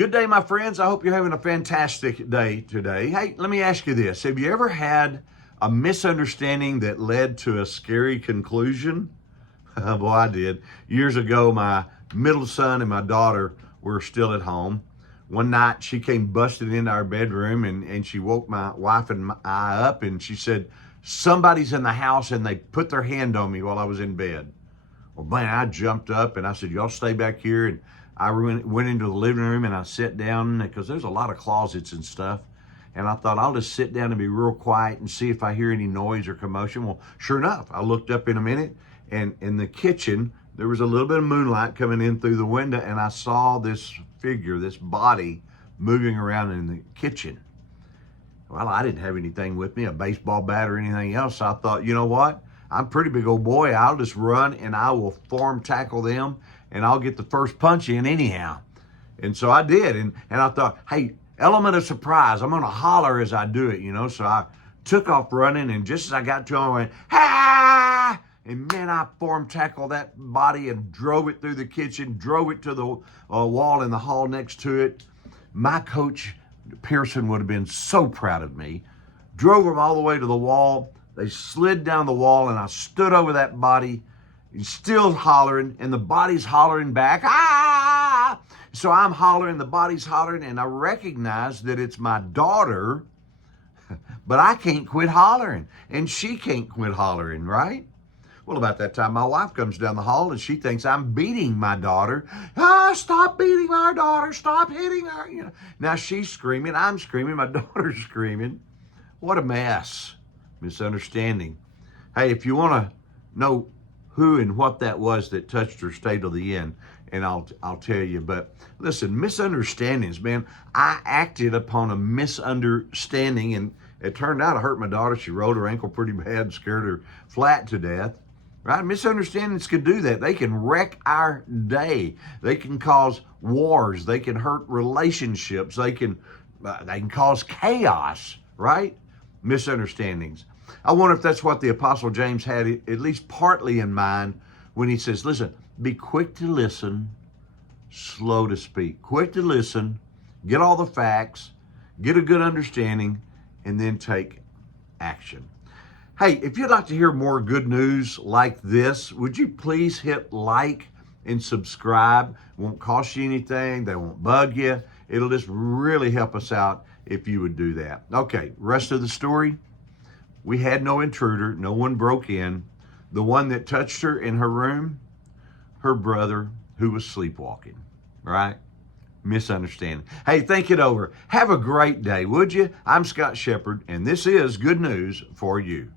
Good day, my friends. I hope you're having a fantastic day today. Hey, let me ask you this. Have you ever had a misunderstanding that led to a scary conclusion? Well, I did. Years ago, my middle son and my daughter were still at home. One night, she came busting into our bedroom and she woke my wife and I up, and she said, "Somebody's in the house," and they put their hand on me while I was in bed. Well, man, I jumped up and I said, "Y'all stay back here." And I went into the living room and I sat down because there's a lot of closets and stuff. And I thought, I'll just sit down and be real quiet and see if I hear any noise or commotion. Well, sure enough, I looked up in a minute, and in the kitchen, there was a little bit of moonlight coming in through the window, and I saw this figure, this body, moving around in the kitchen. Well, I didn't have anything with me, a baseball bat or anything else. So I thought, you know what? I'm a pretty big old boy. I'll just run and I will form tackle them, and I'll get the first punch in anyhow. And so I did. And I thought, hey, element of surprise. I'm going to holler as I do it, So I took off running, and just as I got to him, I went, "Ha!" And man, I formed tackle that body and drove it through the kitchen, drove it to the wall in the hall next to it. My coach, Pearson, would have been so proud of me. Drove them all the way to the wall. They slid down the wall, and I stood over that body, still hollering, and the body's hollering back. Ah! So I'm hollering, the body's hollering, and I recognize that it's my daughter, but I can't quit hollering, and she can't quit hollering, right? Well, about that time, my wife comes down the hall, and she thinks I'm beating my daughter. "Ah, stop beating our daughter. Stop hitting her." Now she's screaming, I'm screaming, my daughter's screaming. What a mess. Misunderstanding. Hey, if you want to know who and what that was that touched her, stay till the end, and I'll tell you. But listen, misunderstandings, man. I acted upon a misunderstanding, and it turned out I hurt my daughter. She rolled her ankle pretty bad and scared her flat to death. Right? Misunderstandings can do that. They can wreck our day. They can cause wars. They can hurt relationships. They can cause chaos, right? Misunderstandings. I wonder if that's what the Apostle James had at least partly in mind when he says, listen, be quick to listen, slow to speak. Quick to listen, get all the facts, get a good understanding, and then take action. Hey, if you'd like to hear more good news like this, would you please hit like and subscribe? It won't cost you anything. They won't bug you. It'll just really help us out if you would do that. Okay, rest of the story. We had no intruder. No one broke in. The one that touched her in her room, her brother who was sleepwalking, right? Misunderstanding. Hey, think it over. Have a great day, would you? I'm Scott Shepherd, and this is Good News for You.